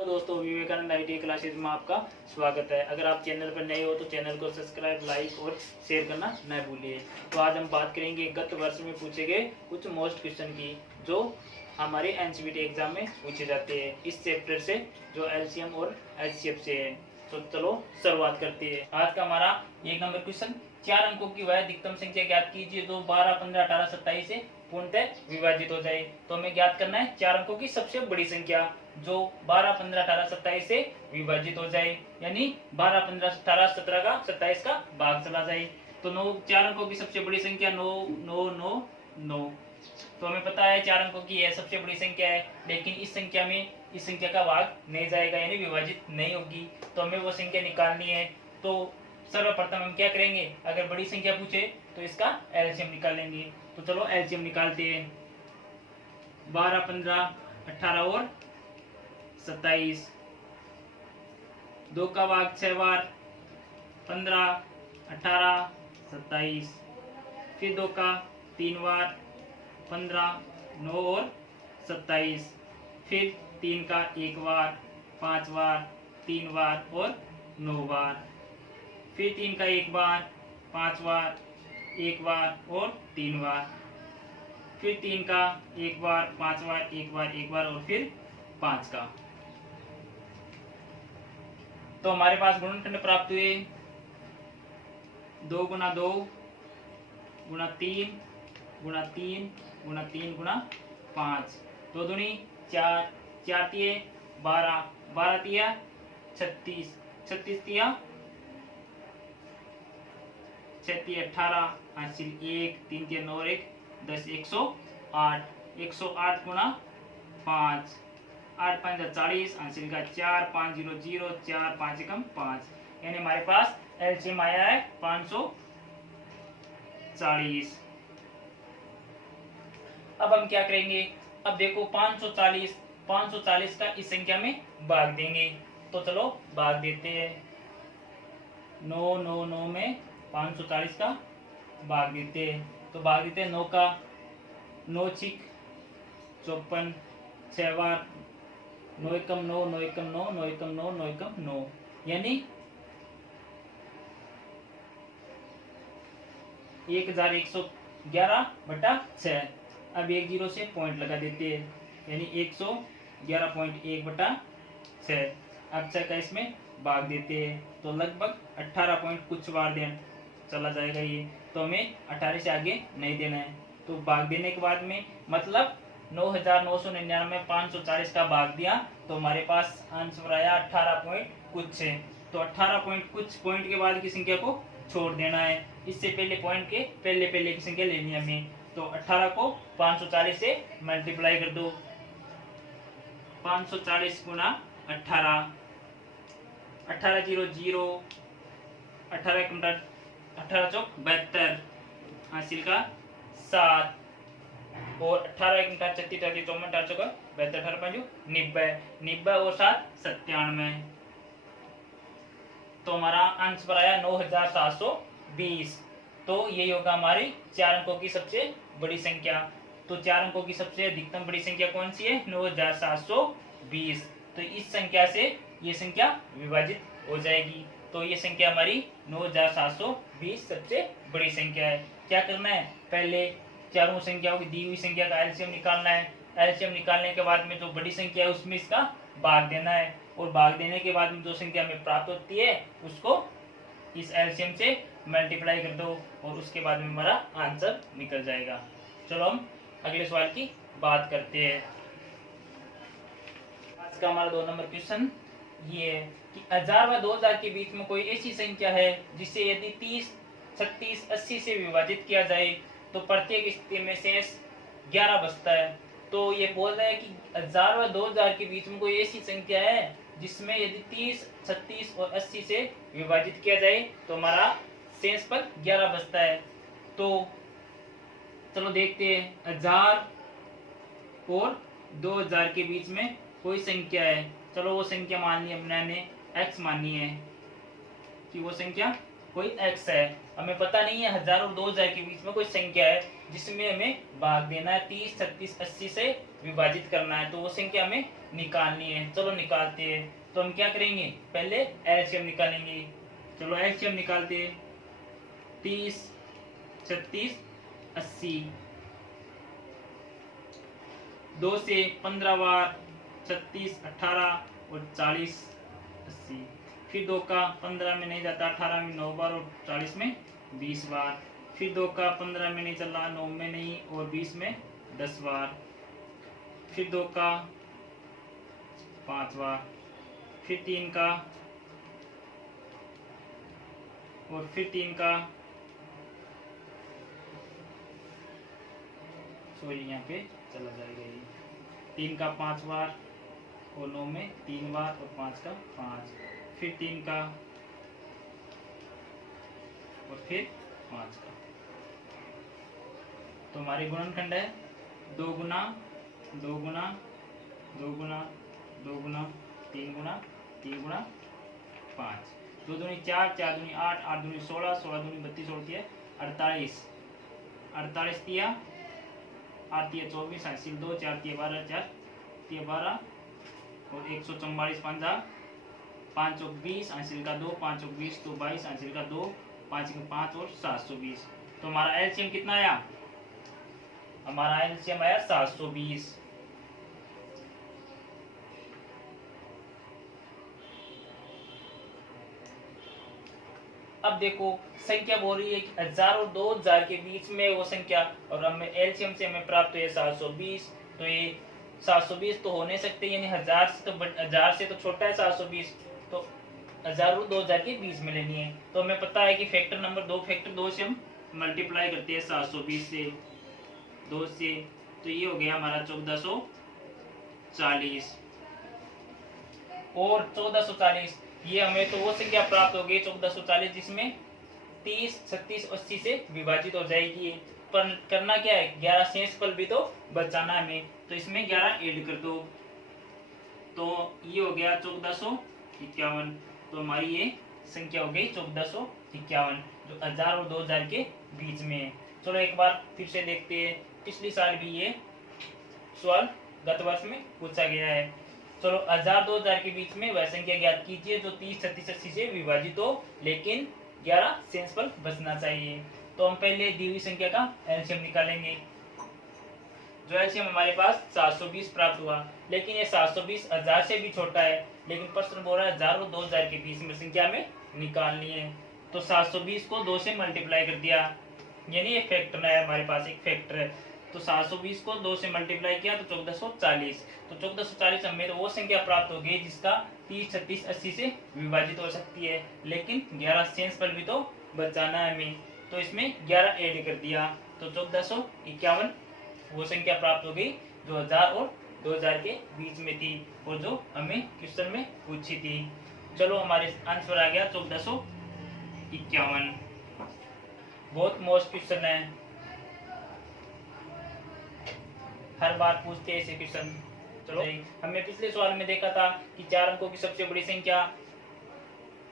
तो दोस्तों Vivekananda IT classes में आपका स्वागत है। अगर आप चैनल पर नए हो तो चैनल को सब्सक्राइब, लाइक और शेयर करना न भूलिए। तो आज हम बात करेंगे गत वर्ष में पूछे गए कुछ मोस्ट क्वेश्चन की जो हमारे एनसीईआरटी एग्जाम में पूछे जाते हैं इस चैप्टर से, जो एलसीएम और एचसीएफ से है। तो चलो शुरुआत करते हैं। आज का हमारा 1 नंबर क्वेश्चन, 4 अंकों की वह अधिकतम संख्या ज्ञात कीजिए जो 12, 15, 18, 27 से पूर्णतः विभाजित हो जाए। तो हमें ज्ञात करना है 4 अंकों की सबसे बड़ी संख्या जो 12, 15, 18, 27 से विभाजित हो जाए, यानी 12, 15, 18, 17 का 27 का भाग चला जाए। तो 9 4 अंकों की सबसे बड़ी संख्या 9, 9, 9, 9। तो हमें पता है 4 अंकों की यह सबसे बड़ी संख्या है, लेकिन इस संख्या में इस संख्या का भाग नहीं जाएगा, यानी विभाजित नहीं होगी। तो हमें वो संख्या निकालनी है। तो सर्वप्रथम हम क्या करेंगे, अगर बड़ी संख्या पूछे तो इसका एलसीएम निकालेंगे। तो चलो एलसीएम निकालते हैं। 12, 15, 18 और 27, 2 का भाग 6 बार, 15, 18, 27, फिर 2 का 3 बार, 15, 9 और 27, फिर 3 का 1 बार, 5 बार, 3 बार और 9 बार, फिर 3 का 1 बार, 5 बार, 1 बार और 3 बार, फिर 3 का 1 बार, 5 बार, 1 बार, 1 बार और फिर 5 का। तो हमारे पास गुणनखंड प्राप्त हुए 2 गुना 2 गुना 3 गुना 3 गुना 3 गुना 5, 2 दूनी 4, 4 तिये 12, 12 तिया 36, 36 तिया 6 तिया 18, हासिल 1, 3 तिया 9 और 1 10, 108, 108 गुना 5, 8 5 40, हासिल का 4, 5 0 0, 4 5 एकम 5, यानी हमारे पास एलसीएम आया है 540। अब हम क्या करेंगे, अब देखो 540 का इस संख्या में भाग देंगे। तो चलो भाग देते हैं। 9 9 9 में 540 का भाग देते हैं। तो भाग देते हैं 9 का 9 छिक 54, 6 बार, 9 एकम 9, 9 एकम 9, 9 एकम 9, 9 एकम 9, यानी 1111/6। अब 1 0 से पॉइंट लगा देते हैं, यानी 111.1/6। अब 6 का इसमें भाग देते हैं तो लगभग 18 पॉइंट कुछ बार दें चला जाएगा ये। तो हमें 18 से आगे नहीं देना है। तो भाग देने के बाद में मतलब 9,999 540 का भाग दिया तो हमारे पास आंसर आया 18 पॉइंट कुछ है। तो 18 पॉइंट कुछ पॉइंट के बाद की संख्या को छोड़ देना है। इससे पहले पॉइंट के पहले की संख्या लेनी है हमें। तो 18 को 540 से मल्टीप्लाई कर दो। 540 गुना 18, 18 0 0, 18 चौक 72, हासिल का 7 और 18 1 36 34 54 4 चौक 72, 18 5 90, 90 और 7 97। तो हमारा आंसर आया 9720। तो ये होगा हमारी 4 अंकों की सबसे बड़ी संख्या। तो 4 अंकों की सबसे अधिकतम बड़ी संख्या कौन सी है, 9720। तो इस संख्या से ये संख्या विभाजित हो जाएगी। तो ये संख्या हमारी 9720 सबसे बड़ी संख्या है। क्या करना है, पहले चारों संख्याओं की दी हुई संख्या का एलसीएम निकालना है। एलसीएम निकालने के बाद में जो बड़ी संख्या है उसमें इसका भाग देना है, और भाग देने के बाद में जो संख्या हमें प्राप्त होती है उसको इस एलसीएम से मल्टीप्लाई कर दो और उसके बाद में हमारा आंसर निकल जाएगा। चलो हम अगले सवाल की बात करते हैं। आज का हमारा 2 नंबर क्वेश्चन ये है कि 1000 व 2000 के बीच में कोई ऐसी संख्या है जिसे यदि 30, 36, 80 से विभाजित किया जाए तो प्रत्येक स्थिति में शेष 11 बचता है। तो ये बोल रहा है कि 1000 व 2000 के बीच में कोई ऐसी संख्या है जिसमें यदि 30, 36 और 80 से विभाजित किया जाए तो हमारा शेष पर 11 बचता है। तो चलो देखते हैं, 1000 और 2000 के बीच में कोई संख्या है। चलो वो संख्या माननी हमने x माननी है कि वो संख्या कोई x है। हमें पता नहीं है 1000 और 2000 के बीच में कोई संख्या है, जिसमें हमें भाग देना है, 30, 36, 80 से विभाजित करना है, तो वो संख्या हमें निकालनी है। चलो निकालते हैं। तो हम क्या करेंगे, पहले एलसीएम निकालेंगे। चलो एलसीएम निकालते हैं। 30, 36, 80, 2 से 15 बार, 36, 18 और 40, 80। फिर 2 का 15 में नहीं जाता, 18 में 9 बार और 40 में 20 बार। फिर 2 का 15 में नहीं चला, 9 में नहीं और 20 में 10 बार। फिर 2 का 5 बार। फिर 3 का और फिर 3 का, सॉरी यहाँ पे चला जाएगा ये, 3 का 5 बार और 9 में 3 बार और 5 का 5। फिर 3 का और फिर 5 का। तो हमारी गुणनखंड है 2 गुना 2 गुना 2 गुना 2 गुना 3 गुना 3 गुना 5। 2 दूनी 4, 4 दूनी 8, 8 दूनी 16, 16 दूनी 32 होती है 48, 48 तिया 8 तिया 24, 2, 4 तिया 12, 4 तिया 12 और 144 पंजा 5 चौक 20, हासिल का 2, 5 चौक 20 तो 22, हासिल का 2, 5 का 5 और 720। तो हमारा एलसीएम कितना आया, हमारा एलसीएम आया 720। अब देखो संख्या बोल रही है कि 1000 और 2000 के बीच में वो संख्या, और हमें एलसीएम से हमें प्राप्त हुई है 720। तो ये 720 तो हो नहीं सकते, यानी 1000 से तो 1000 से तो छोटा है 720, तो 1000 और 2000 के बीच में लेनी है। तो हमें पता है कि फैक्टर नंबर 2, फैक्टर 2 से हम मल्टीप्लाई करते हैं 720 से 2 से, तो ये हो गया हमारा 1440 और 1440। ये हमें तो वो संख्या प्राप्त हो गई 1440 जिसमें 30, 36, 80 से विभाजित हो जाएगी। पर करना क्या है, 11 शेषफल भी तो बचाना है हमें, तो इसमें 11 ऐड कर दो, तो ये हो गया 1451। तो हमारी ये संख्या हो गई 1451 जो 1000 और 2000 के बीच में है। चलो एक बार फिर से देखते हैं, पिछली साल भी ये सवाल गत वर्ष में पूछा गया है। चलो 1000 2000 के बीच में वह संख्या ज्ञात कीजिए जो 30, 36, 80 से विभाजित हो लेकिन 11 शेषफल बचना चाहिए। तो हम पहले दी हुई संख्या का एलसीएम निकालेंगे। जो एलसीएम हमारे पास 720 प्राप्त हुआ, लेकिन ये 720 1000 से भी छोटा है, लेकिन प्रश्न बोल रहा है 1000 और 2000 के बीच में संख्या में निकालनी है। तो 720 को 2 से मल्टीप्लाई कर दिया, यानी ये फैक्टर है, हमारे पास एक फैक्टर है। तो 720 को 2 से मल्टीप्लाई किया तो 1440। तो 1440 हमें तो वो संख्या प्राप्त हो गई जिसका 30, 36, 80 से विभाजित हो सकती है, लेकिन 11 शेषफल भी तो बचाना है हमें, तो इसमें 11 ऐड कर दिया तो 1451 वो संख्या प्राप्त हो गई जो 1000 और 2000 के बीच में थी और जो हमें क्वेश्चन में पूछी थी। चलो हमारे आंसर आ गया 1451। बहुत मोस्ट क्वेश्चन है, हर बार पूछते हैं ऐसे क्वेश्चन। चलो हमने पिछले सवाल में देखा था कि 4 अंकों की सबसे बड़ी संख्या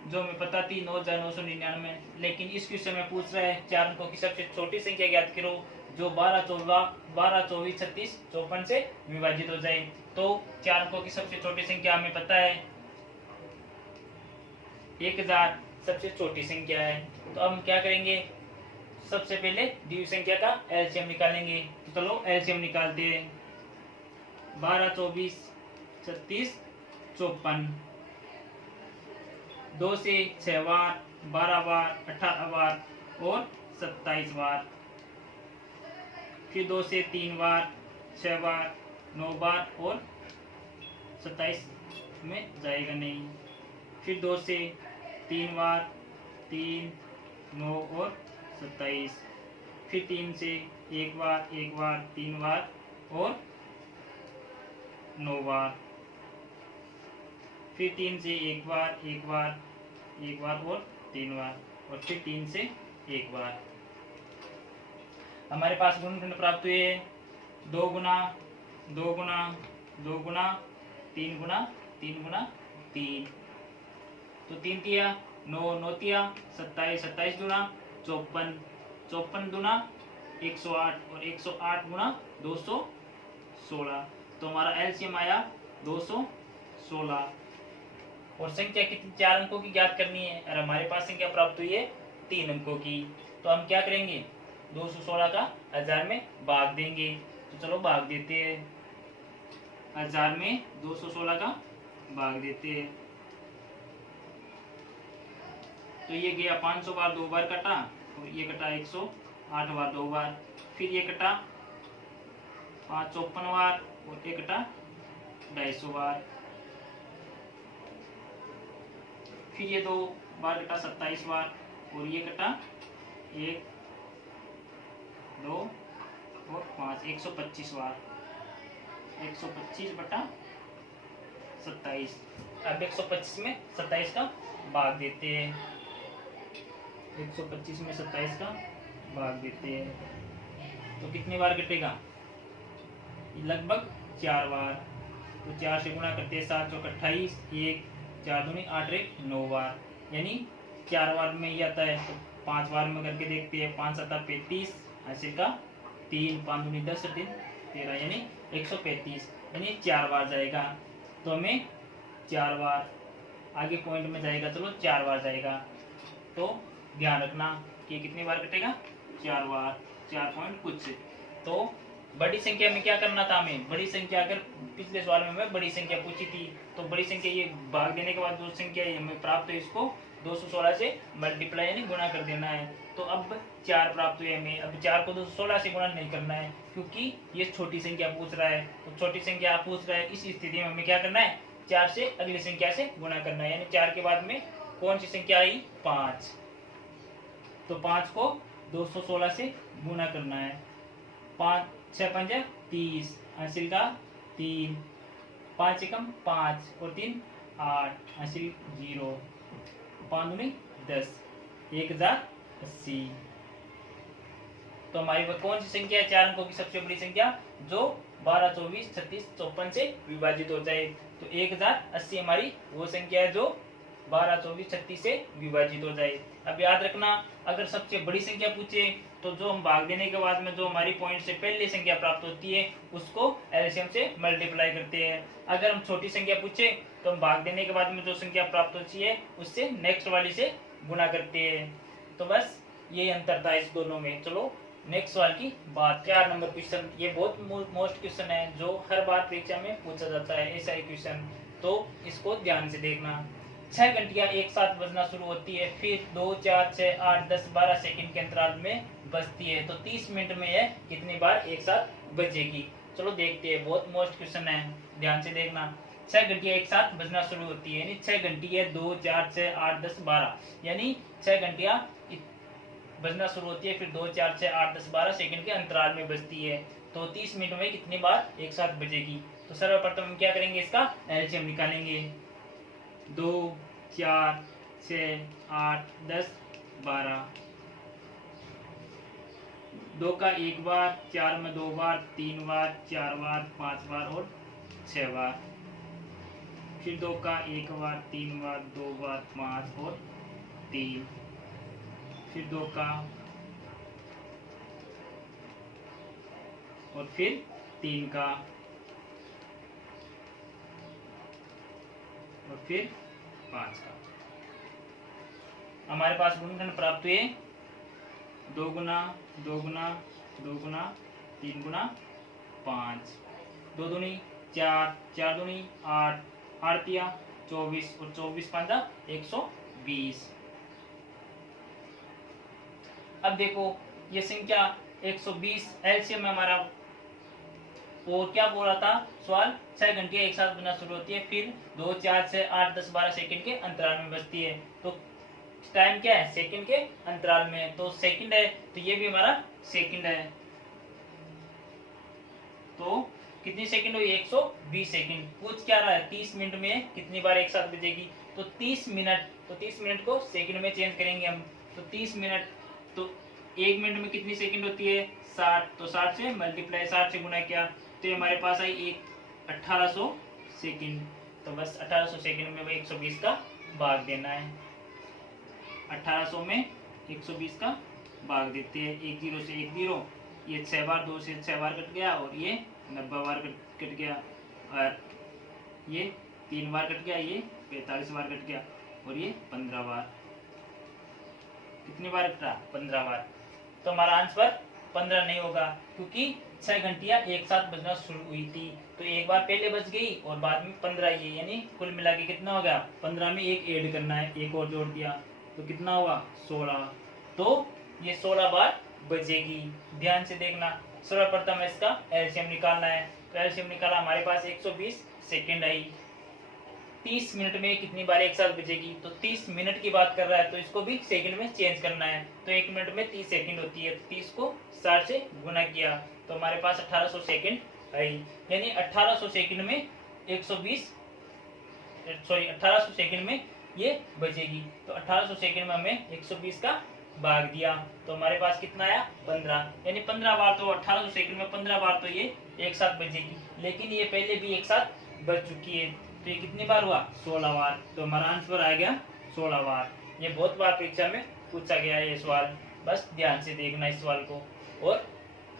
जो हमें पता थी 9999, लेकिन इस क्वेश्चन में पूछ रहा है 4 अंकों की सबसे छोटी संख्या ज्ञात करो जो 12, 24, 36, 54 से विभाजित हो जाए। तो 4 अंकों की सबसे छोटी संख्या हमें पता है 1000 सबसे छोटी संख्या है। तो हम क्या करेंगे, सबसे पहले दी हुई संख्या का एलसीएम निकालेंगे। तो चलो एलसीएम निकालते हैं। 12, 24, 36, 54, 2 से 6 बार, 12 बार, 18 बार और 27 बार। फिर 2 से 3 बार, 6 बार, 9 बार और 27 में जाएगा नहीं। फिर 2 से 3 बार, 3, 9 और 27। फिर 3 से 1 बार, 3 बार और 9 बार। फिर 3 से 1 बार, 1 बार और 3 बार, और फिर 3 से 1 बार। हमारे पास गुणनखंड प्राप्त हुए 2 गुना 2 गुना 2 गुना 3 गुना 3 गुना 3। तो 3 तिया 9, 9 तिया 27, 27 दुना 54, 54 दुना 108 और 108 गुणा 216, तो हमारा एलसीएम आया 216। और संख्या कितनी, 4 अंकों की ज्ञात करनी है और हमारे पास संख्या प्राप्त हुई है 3 अंकों की। तो हम क्या करेंगे, 216 का 1000 में भाग देंगे। तो चलो भाग देते हैं, 1000 में 216 का भाग देते हैं। तो ये गया 500 बार 2 बार कटा, और ये कटा 108 बार 2 बार, फिर ये कटा 554 बार, और ये कटा 250 बार, फिर ये 2 बार कटा 27 बार, और ये कटा 1 2 और 5 125 बार, 125 बटा 27। अब 125 में 27 का भाग देते हैं, 125 में 27 का भाग देते हैं। तो कितनी बार कटेगा, लगभग 4 बार। तो 4 से गुणा करते हैं, 7 चौक 28, 1 4 दूनी 8 1 9 बार, यानी 4 बार में ही आता है। तो 5 बार में करके देखते हैं, 5 7 35, हासिल का 3 5 दूनी 10 3 13, यानी 135, यानी 4 बार जाएगा। तो हमें 4 बार आगे पॉइंट में जाएगा, चलो 4 बार जाएगा। तो ध्यान रखना कि कितनी बार कटेगा, 4 बार, 4 पॉइंट कुछ। तो बड़ी संख्या में क्या करना था हमें, बड़ी संख्या, अगर पिछले सवाल में हमें बड़ी संख्या पूछी थी, तो बड़ी संख्या ये भाग देने के बाद जो संख्या हमें प्राप्त हुई, इसको 216 से मल्टीप्लाई यानी गुणा कर देना है। तो अब 4 प्राप्त हुए हमें, अब 4 को 216 से गुणा नहीं करना है, क्योंकि ये छोटी संख्या पूछ रहा है। तो छोटी संख्या पूछ रहा है, इस स्थिति में हमें क्या करना है, 4 से अगली संख्या से गुणा करना है, यानी 4 के बाद में कौन सी संख्या आई, 5। तो 5 को 216 से गुणा करना है, 5 6 5 30, हासिल का 3, 5 एकम 5 और 3 8, हासिल 0, 5 दूनी 10, 1080। तो हमारी वह कौन सी संख्या है 4 अंकों की सबसे बड़ी संख्या, जो 12 24 36 54 से विभाजित हो जाए। तो 1080 हमारी वो संख्या है जो 12 24 36 से विभाजित हो जाए। अब याद रखना, अगर सबसे बड़ी संख्या पूछे तो जो हम भाग देने के बाद में जो हमारी पॉइंट से पहले संख्या प्राप्त होती है, उसको एलसीएम से मल्टीप्लाई करते हैं। अगर हम छोटी संख्या पूछे तो हम भाग देने के बाद में जो संख्या प्राप्त होती है, उससे नेक्स्ट वाली से गुणा करते हैं। तो बस यही अंतर था इस दोनों में। चलो नेक्स्ट सवाल की बात। 4 नंबर क्वेश्चन, ये बहुत मोस्ट क्वेश्चन है, जो हर बार परीक्षा में पूछा जाता है, ऐसा ही क्वेश्चन। तो इसको ध्यान से देखना। 6 घंटियां एक साथ बजना शुरू होती है, फिर 2 4 6 8 10 12 सेकंड के अंतराल में बजती है। तो 30 मिनट में यह कितनी बार एक साथ बजेगी। चलो देखते हैं, बहुत मोस्ट क्वेश्चन है, ध्यान से देखना। 6 घंटियां एक साथ बजना शुरू होती है, यानी 6 घंटी है, 2 4 6 8 10 12, यानी 6 घंटियां बजना शुरू होती है, फिर 2 4 6 8 10 12 सेकंड के अंतराल में बजती है। तो 30 मिनट में कितनी बार एक साथ बजेगी। तो सर्वप्रथम हम क्या करेंगे, इसका एलसीएम निकालेंगे। 2 4 6 8 10 12, 2 का 1 बार, 4 में 2 बार, 3 बार, 4 बार, 5 बार और 6 बार, फिर 2 का 1 बार, 3 बार, 2 बार, 5 और 3, फिर 2 का और फिर 3 का और फिर 5 का। हमारे पास गुणनखंड प्राप्त हुए 2 गुना 2 गुना 2 गुना 3 गुना 5, 2 दूनी 4, 4 दूनी 8, 8 तिया 24 और 24 5 120। अब देखो ये संख्या 120 एलसीएम में हमारा, और क्या बोला था सवाल, 6 घंटियां एक साथ बजना शुरू होती है, फिर 2 4 6 8 10 12 सेकंड के अंतराल में बजती है। तो टाइम क्या है, सेकंड के अंतराल में, तो सेकंड है, तो ये भी हमारा सेकंड है। तो कितनी सेकंड हुई, 120 सेकंड। पूछ क्या रहा है, 30 मिनट में कितनी बार एक साथ बजेगी। तो 30 मिनट, तो 30 मिनट को सेकंड में चेंज करेंगे हम। तो 30 मिनट, तो 1 मिनट में कितनी सेकंड होती है, 60, तो 60 से मल्टीप्लाई 60 से गुना किया, तो हमारे पास आई 1800 सेकंड। तो बस 1800 सेकंड में 120 का भाग देना है। 1800 में 120 का भाग देते हैं, 1 0 से 1 0, ये 6 बार, 2 से 6 बार कट गया, और ये 90 बार कट गया, और ये 3 बार कट गया, ये 45 बार कट गया, और ये 15 बार। कितनी बार कटा? 15 बार। तो हमारा आंसर 15 नहीं होगा, क्योंकि 6 घंटियां एक साथ बजना शुरू हुई थी, तो एक बार पहले बज गई और बाद में 15 ये, यानी कुल मिला के कितना हो गया? 15 में एक ऐड करना है, एक और जोड़ दिया तो कितना हुआ? 16। तो ये 16 बार बजेगी। ध्यान से देखना। सर्वप्रथम इसका एलसीएम निकालना है। तो एलसीएम निकाला, हमारे पास 120 सेकेंड आई। 30 मिनट में कितनी बार एक साथ बजेगी? तो 30 मिनट की बात कर रहा है, तो इसको भी सेकंड में चेंज करना है। तो 1 मिनट में 30 सेकंड होती है, 30 को 60 से गुना किया तो हमारे पास 1800 सेकंड आई। यानी 1800 सेकंड में 1800 सेकंड में ये बजेगी। तो 1800 सेकंड में हमें 120 का भाग दिया तो हमारे पास कितना आया? 15। यानी 15 बार, तो 1800 सेकंड में 15 बार तो ये एक साथ बजेगी। लेकिन ये पहले भी एक साथ बज चुकी है, तो ये कितनी बार हुआ? 16 बार। तो हमारा आंसर आ गया 16 बार। ये बहुत बार परीक्षा में पूछा गया है ये सवाल, बस ध्यान से देखना इस सवाल को और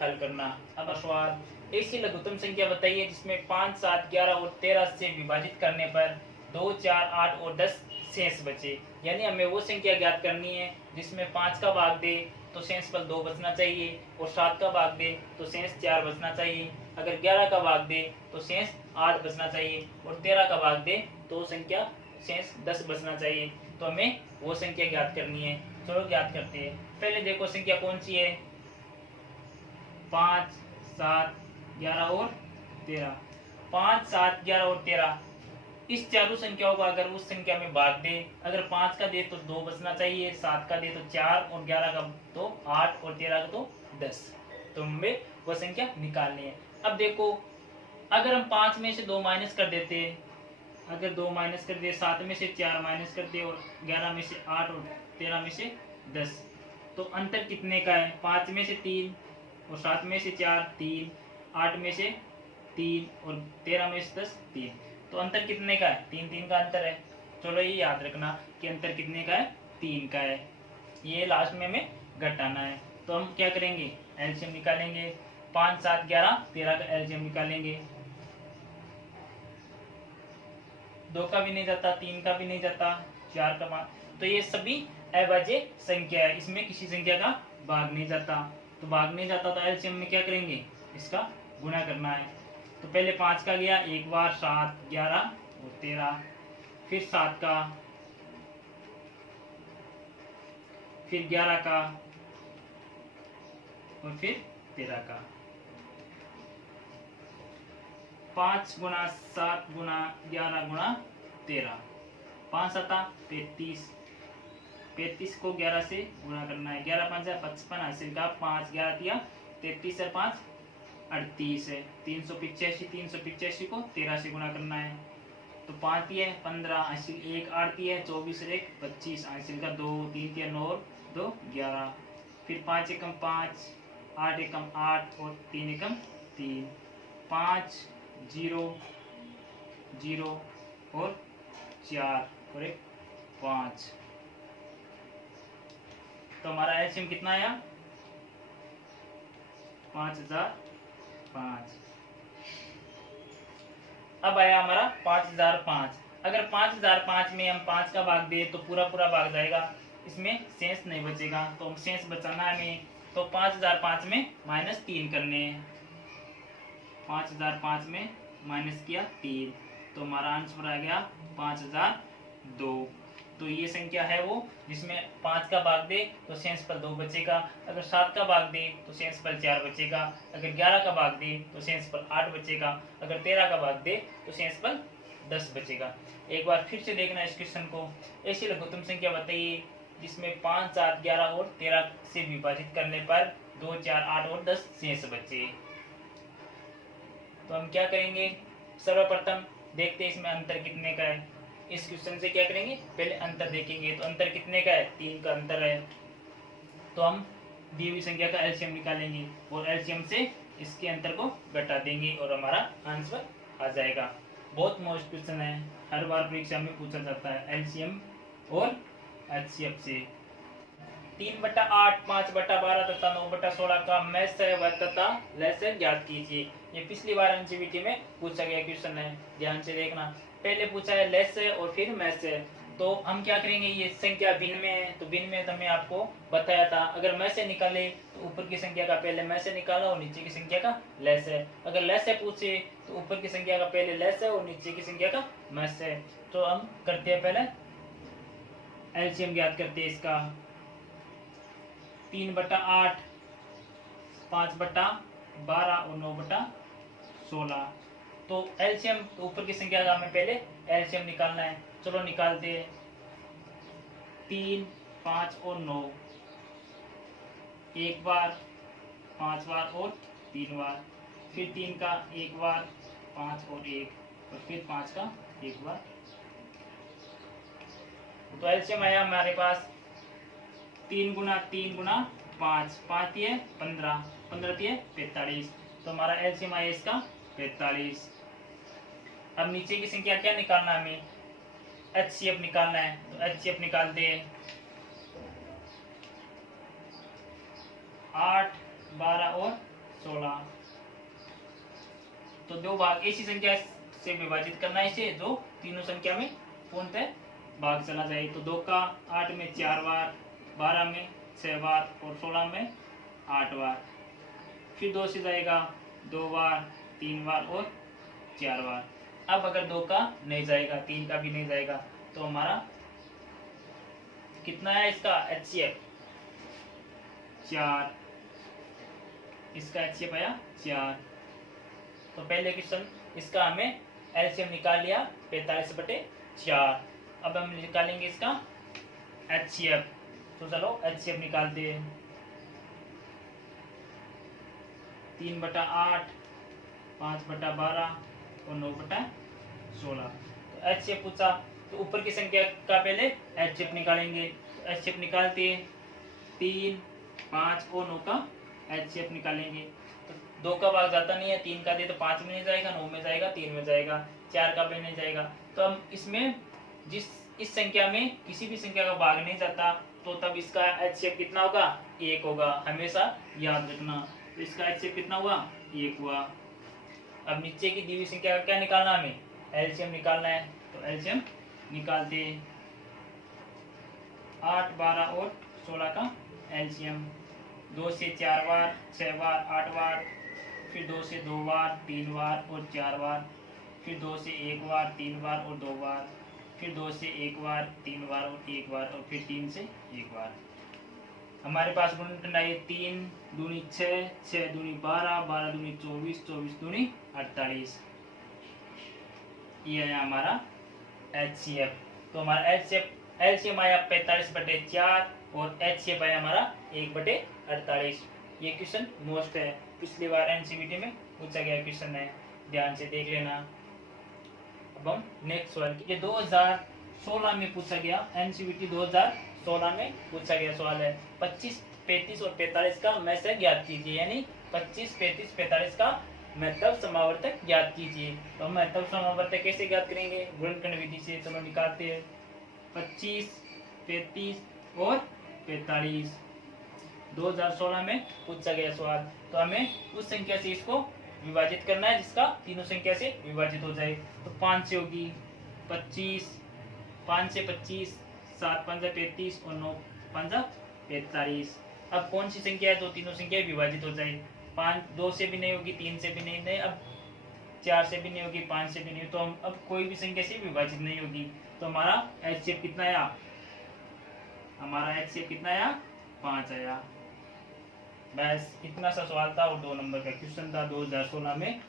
हल करना। अब सवाल, ऐसी लघुत्तम संख्या बताइए जिसमें 5, 7, 11 और 13 से विभाजित करने पर 2, 4, 8 और 10 शेष बचे। यानी हमें वो संख्या ज्ञात करनी है जिसमें 5 का भाग दे तो शेष पर 2 बचना चाहिए, और 7 का भाग दे तो शेष 4 बचना चाहिए। अगर 11 का भाग दे तो शेष 8 बचना चाहिए, और 13 का भाग दे तो संख्या शेष 10 बचना चाहिए। तो हमें वो संख्या ज्ञात करनी है। चलो ज्ञात करते हैं। पहले देखो संख्या कौन सी है? 5, 7, 11 और 13। 5, 7, 11 और 13, इस चारों संख्याओं को अगर उस संख्या में भाग दे, अगर 5 का दे तो 2 बचना चाहिए, 7 का दे तो 4, और 11 का तो 8, और 13 का तो 10। तो हमें वो संख्या निकालनी है। अब देखो, अगर हम 5 में से 2 माइनस कर देते, अगर 2 माइनस कर दिए, 7 में से 4 माइनस कर दिए, और 11 में से 8 और 13 में से 10, तो अंतर कितने का है? 5 में से 3 और 7 में से 4 3, 8 में से 3 और 13 में से 10 3, तो अंतर कितने का है? 3 3 का अंतर है। चलो ये याद रखना कि अंतर कितने का है? 3 का है। ये लास्ट में हमें घटाना है, तो हम क्या करेंगे? एलसीएम निकालेंगे। 5, 7, 11, 13 का एलसीएम निकालेंगे। 2 का भी नहीं जाता, 3 का भी नहीं जाता, 4 का मान, तो ये सभी अभाज्य संख्या है, इसमें किसी संख्या का भाग नहीं जाता। तो भाग नहीं जाता तो एलसीएम में क्या करेंगे? इसका गुणा करना है। तो पहले 5 का गया एक बार, 7, 11 और 13, फिर 7 का, फिर 11 का, और फिर 13 का। 5 गुना 7 गुना 11 गुना 13, 5 7 35, 35 को 11 से गुणा करना है। 11 5 55 हासिल का, 5 11 दिया 33 और 5 38 है। 385, 385 को 13 से गुणा करना है। तो 5 दिए 15 हासिल 1, 8 दिए 24 और 1 25 हासिल का 2, 3 दिया 9 और 2 11, फिर 5 एकम 5, 8 एकम 8 और 3 एकम 3, 5 0 0 और 4 और 1 5। तो हमारा एलसीएम कितना आया? 5005। अब आया हमारा 5005। अगर 5005 में हम 5 का भाग दे तो पूरा पूरा भाग जाएगा, इसमें शेष नहीं बचेगा। तो हम शेष बचाना है हमें, तो 5005 में -3 करने हैं। 5005 में माइनस किया 3, तो हमारा आंसर आ गया 5002। तो ये संख्या है वो जिसमें 5 का भाग दे तो शेष पर 2 बचेगा, अगर 7 का भाग दे तो शेष पर 4 बचेगा, अगर 11 का भाग दे तो शेष पर 8 बचेगा, अगर 13 का भाग दे तो शेष पर 10 बचेगा। एक बार फिर से देखना इस क्वेश्चन को। ऐसी लघुत्तम संख्या बताइए जिसमें 5, 7, 11 और 13 से विभाजित करने पर 2, 4, 8 और 10 शेष बचे। तो हम क्या करेंगे? सर्वप्रथम देखते हैं इसमें अंतर कितने का है। इस क्वेश्चन से क्या करेंगे? पहले अंतर देखेंगे। तो अंतर कितने का है? 3 का अंतर है। तो हम दी हुई संख्या का एलसीएम निकालेंगे और एलसीएम से इसके अंतर को घटा देंगे और हमारा आंसर आ जाएगा। बहुत मोस्ट क्वेश्चन है, हर बार परीक्षा में पूछा जाता है एलसीएम और एचसीएफ से। 3/8, 5/12 तथा 9/16 का मैस्य व तथा लस्य ज्ञात कीजिए। ये पिछली बार एनसीईआरटी में पूछा गया क्वेश्चन है, ध्यान से देखना। पहले पूछा है लस्य और फिर मैस्य। तो हम क्या करेंगे, ये संख्या भिन्न में है तो भिन्न में तो मैं आपको बताया था, अगर मैस्य निकाले तो ऊपर की संख्या का पहले मैस्य निकाला और नीचे की संख्या का लस्य। अगर लस्य पूछे तो ऊपर की संख्या का पहले लस्य और नीचे की संख्या का मैस्य। तो हम करते हैं, पहले एलसीएम ज्ञात करते हैं इसका। 3/8, 5/12 और 9/16। तो एलसीएम तो ऊपर की संख्या का हमें पहले एलसीएम निकालना है। चलो निकालते हैं। 3, 5 और 9, एक बार, 5 बार और 3 बार, फिर 3 का एक बार, 5 और 1, और फिर 5 का एक बार। तो एलसीएम आया हमारे पास 3 गुना 3 गुना 5, 5 दिए 15, 15 दिए 45। तो हमारा एलसीएम आया इसका 45। अब नीचे की संख्या क्या निकालना है, हमें एचसीएफ निकालना है। तो एचसीएफ निकालते हैं। 8, 12 और 16। तो दो भाग ऐसी संख्या से विभाजित करना है इसे जो तीनों संख्या में पूर्णतः भाग चला जाए। तो 2 का 8 में 4 बार, 12 में 6 बार और 16 में 8 बार। फिर 2 से जाएगा 2 बार, 3 बार और 4 बार। अब अगर 2 का नहीं जाएगा, 3 का भी नहीं जाएगा, तो हमारा कितना है इसका एचसीएफ 4। इसका एचसीएफ आया 4। तो पहले क्वेश्चन इसका हमें एलसीएम निकाल लिया 45/4। अब हम निकालेंगे इसका एचसीएफ। तो चलो एचसीएफ निकालते हैं। 3/8, 5/12 और 9/16। तो एचसीएफ पूछा तो ऊपर की संख्या का पहले एचसीएफ निकालेंगे। तो एचसीएफ निकालते हैं। 3, 5 और 9 का एचसीएफ निकालेंगे। तो 2 का भाग जाता नहीं है, 3 का दे तो 5 में नहीं जाएगा, 9 में जाएगा, 3 में जाएगा, 4 का भी नहीं जाएगा। तो हम इसमें इस संख्या में किसी भी संख्या का भाग नहीं जाता, तो तब इसका एचसीएफ कितना होगा 1 होगा, हमेशा याद रखना। तो इसका एचसीएफ कितना हुआ 1 हुआ। अब नीचे की दी हुई संख्या का क्या निकालना, हमें एलसीएम निकालना है। तो एलसीएम निकालते हैं। 8, 12 और 16 का एलसीएम। 2 से 4 बार, 6 बार, 8 बार, फिर 2 से 2 बार, 3 बार और 4 बार, फिर 2 से 1 बार, 3 बार और 2 बार, फिर 2 से 1 बार, 3 बार और 1 बार, और फिर 3 से 1 बार। हमारे पास गुणनखंड आई 3 दूनी 6, 6 दूनी 12, 12 दूनी 24, 24 दूनी 48। ये है हमारा एचसीएफ। तो हमारा एलसीएम आया 45/4 और एचसीएफ आया हमारा 1/48। ये क्वेश्चन मोस्ट है, पिछली बार एनसीईआरटी में पूछा गया क्वेश्चन है, ध्यान से देख लेना। अब हम नेक्स्ट सवाल की, ये 2016 में पूछा गया, एनसीईआरटी 2016 में पूछा गया सवाल है। 25, 35 और 45 का मैस्य ज्ञात कीजिए, यानी 25, 35, 45 का महत्तम समावर्तक ज्ञात कीजिए। तो हम महत्तम समावर्तक कैसे ज्ञात करेंगे, गुणनखंड विधि से। चलो निकालते हैं। 25, 35 और 45 2016 में पूछा गया सवाल। तो हमें उस संख्या से इसको विभाजित करना है जिसका तीनों संख्या से विभाजित हो जाए। तो 5 से होगी 25, 5 से 25, 7 5 35 और 9 5 45। अब कौन सी संख्या है जो तीनों संख्या विभाजित हो जाए। 5 2 से भी नहीं होगी, 3 से भी नहीं, अब 4 से भी नहीं होगी, 5 से भी नहीं, तो हम अब कोई भी संख्या से विभाजित नहीं होगी। तो हमारा एचसीएफ कितना आया, हमारा एचसीएफ कितना आया 5 आया। बस इतना सा सवाल था और 2 नंबर का क्वेश्चन था 2016 में।